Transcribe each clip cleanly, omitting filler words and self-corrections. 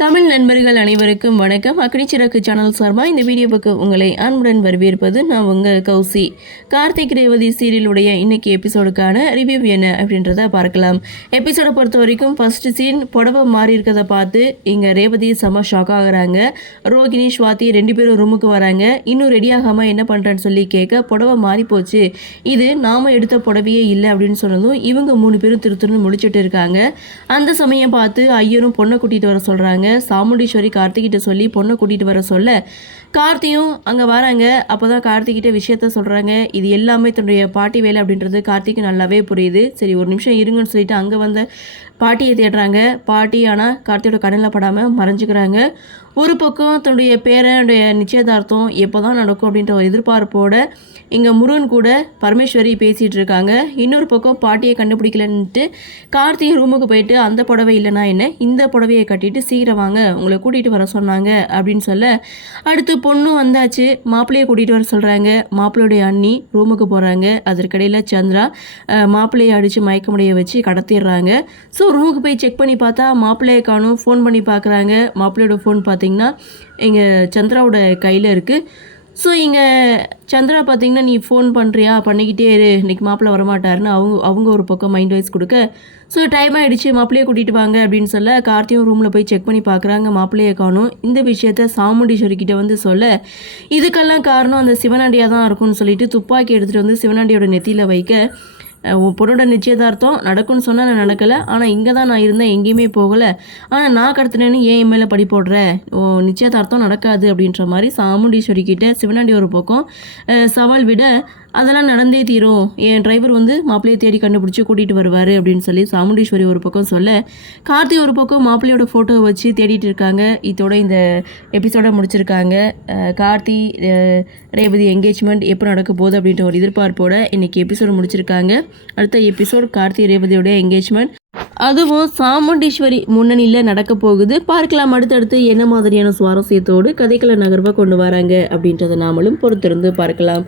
தமிழ் நண்பர்கள் அனைவருக்கும் வணக்கம். அக்னிச்சிறகு சேனல் சார்பாக இந்த வீடியோவுக்கு உங்களை அன்புடன் வரவேற்பது நான் உங்கள் கௌசி. கார்த்திக் ரேவதி சீரியலுடைய இன்னைக்கு எபிசோடுக்கான ரிவ்யூ என்ன அப்படின்றத பார்க்கலாம். எபிசோடை பொறுத்த வரைக்கும் ஃபர்ஸ்ட் சீன் புடவை மாறி இருக்கிறத பார்த்து இங்கே ரேவதி செம்ம ஷாக் ஆகுறாங்க. ரோகிணி ஸ்வாதி 2 பேரும் ரூமுக்கு வராங்க. இன்னும் ரெடி ஆகாமல் என்ன பண்ணுறேன்னு சொல்லி கேட்க, புடவை மாறி போச்சு, இது நாம் எடுத்த புடவையே இல்லை அப்படின்னு சொன்னதும் இவங்க 3 பேரும் திருத்துன்னு முடிச்சுட்டு இருக்காங்க. அந்த சமயம் பார்த்து ஐயரும் பொண்ணை கூட்டிகிட்டு வர சொல்கிறாங்க. சாமுண்டீஸ்வரி கார்த்திகிட்ட சொல்லி பொண்ணை கூட்டிகிட்டு வர சொல்ல கார்த்தியும் அங்கே வராங்க. அப்போ தான் கார்த்திகிட்ட விஷயத்த சொல்கிறாங்க. இது எல்லாமே தன்னுடைய பாட்டி வேலை அப்படின்றது கார்த்திக்கு நல்லாவே புரியுது. சரி ஒரு நிமிஷம் இருங்கன்னு சொல்லிட்டு அங்கே வந்த பாட்டியை தேடுறாங்க. பாட்டி ஆனால் கார்த்தியோட கண்ணில் படாமல் மறைஞ்சிக்கிறாங்க. ஒரு பக்கம் தன்னுடைய பேரனுடைய நிச்சயதார்த்தம் எப்போ தான் நடக்கும் அப்படின்ற ஒரு எதிர்பார்ப்போட இங்கே முருகன் கூட பரமேஸ்வரி பேசிகிட்டு இருக்காங்க. இன்னொரு பக்கம் பாட்டியை கண்டுபிடிக்கலன்ட்டு கார்த்திகை ரூமுக்கு போயிட்டு அந்த புடவை இல்லைனா என்ன, இந்த புடவையை கட்டிட்டு சீக்கிரம் வாங்க உங்களை கூட்டிகிட்டு வர சொன்னாங்க அப்படின்னு சொல்ல, அடுத்து பொண்ணும் வந்தாச்சு, மாப்பிள்ளையை கூட்டிகிட்டு வர சொல்கிறாங்க. மாப்பிள்ளையுடைய அண்ணி ரூமுக்கு போகிறாங்க. அதற்கிடையில் சந்திரா மாப்பிள்ளையை அடித்து மயக்கமுடைய வச்சு கடத்திடுறாங்க. ஸோ ரூமுக்கு போய் செக் பண்ணி பார்த்தா மாப்பிள்ளையை காணும். ஃபோன் பண்ணி பார்க்குறாங்க. மாப்பிள்ளையோட ஃபோன் பார்த்திங்கன்னா இங்கே சந்திராவோட கையில் இருக்குது. ஸோ இங்கே சந்திரா பார்த்திங்கன்னா, நீ ஃபோன் பண்ணுறியா, பண்ணிக்கிட்டே இரு, இன்றைக்கி மாப்பிள்ளை வரமாட்டாருன்னு அவங்க ஒரு பக்கம் மைண்ட் வைஸ் கொடுக்க, ஸோ டைம் ஆகிடுச்சு மாப்பிள்ளையை கூட்டிகிட்டு வாங்க அப்படின்னு சொல்ல கார்த்தியும் ரூமில் போய் செக் பண்ணி பார்க்குறாங்க. மாப்பிள்ளையை காணும். இந்த விஷயத்த சாமுண்டீஸ்வரி கிட்ட வந்து சொல்ல, இதுக்கெல்லாம் காரணம் அந்த சிவனாண்டியாக தான் இருக்கும்னு சொல்லிட்டு துப்பாக்கி எடுத்துகிட்டு வந்து சிவனாண்டியோட நெத்தியில் வைக்க, பொண்ணோட நிச்சயதார்த்தம் நடக்கும்னு சொன்னால் நான் நடக்கலை, ஆனால் இங்கே தான் நான் இருந்தேன், எங்கேயுமே போகலை, ஆனால் நான் கடத்தினேன்னு ஏன் மேலே படி போடுற, நிச்சயதார்த்தம் நடக்காது அப்படின்ற மாதிரி சாமுண்டீஸ்வரி கிட்ட சிவனாண்டி ஒரு பக்கம் சவால் விட, அதெல்லாம் நடந்தே தீரும், என் டிரைவர் வந்து மாப்பிள்ளையை தேடி கண்டுபிடிச்சி கூட்டிகிட்டு வருவார் அப்படின்னு சொல்லி சாமுண்டீஸ்வரி ஒரு பக்கம் சொல்ல, கார்த்தி ஒரு பக்கம் மாப்பிள்ளையோட ஃபோட்டோவை வச்சு தேடிட்டு இருக்காங்க. இதோட இந்த எபிசோடை முடிச்சிருக்காங்க. கார்த்தி ரேவதி என்கேஜ்மெண்ட் எப்போ நடக்க போகுது அப்படின்ற ஒரு எதிர்பார்ப்போட இன்றைக்கி எபிசோடு முடிச்சிருக்காங்க. அடுத்த எபிசோட் கார்த்தி ரேவதியோட என்கேஜ்மெண்ட், அதுவும் சாமுண்டீஸ்வரி முன்னணியில் நடக்க போகுது. பார்க்கலாம் அடுத்தடுத்து என்ன மாதிரியான சுவாரஸ்யத்தோடு கதைக்கள நகர்வை கொண்டு வராங்க அப்படின்றத நாமளும் பொறுத்திருந்து பார்க்கலாம்.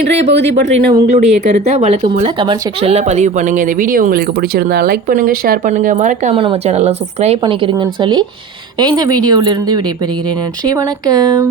இன்றைய பகுதி பற்றின உங்களுடைய கருத்தை வழக்கம் போல கமெண்ட் செக்ஷனில் பதிவு பண்ணுங்கள். இந்த வீடியோ உங்களுக்கு பிடிச்சிருந்தா லைக் பண்ணுங்கள், ஷேர் பண்ணுங்கள், மறக்காமல் நம்ம சேனலை சப்ஸ்கிரைப் பண்ணிக்கிறீங்கன்னு சொல்லி இந்த வீடியோவிலிருந்து விடைபெறுகிறேன். நன்றி, வணக்கம்.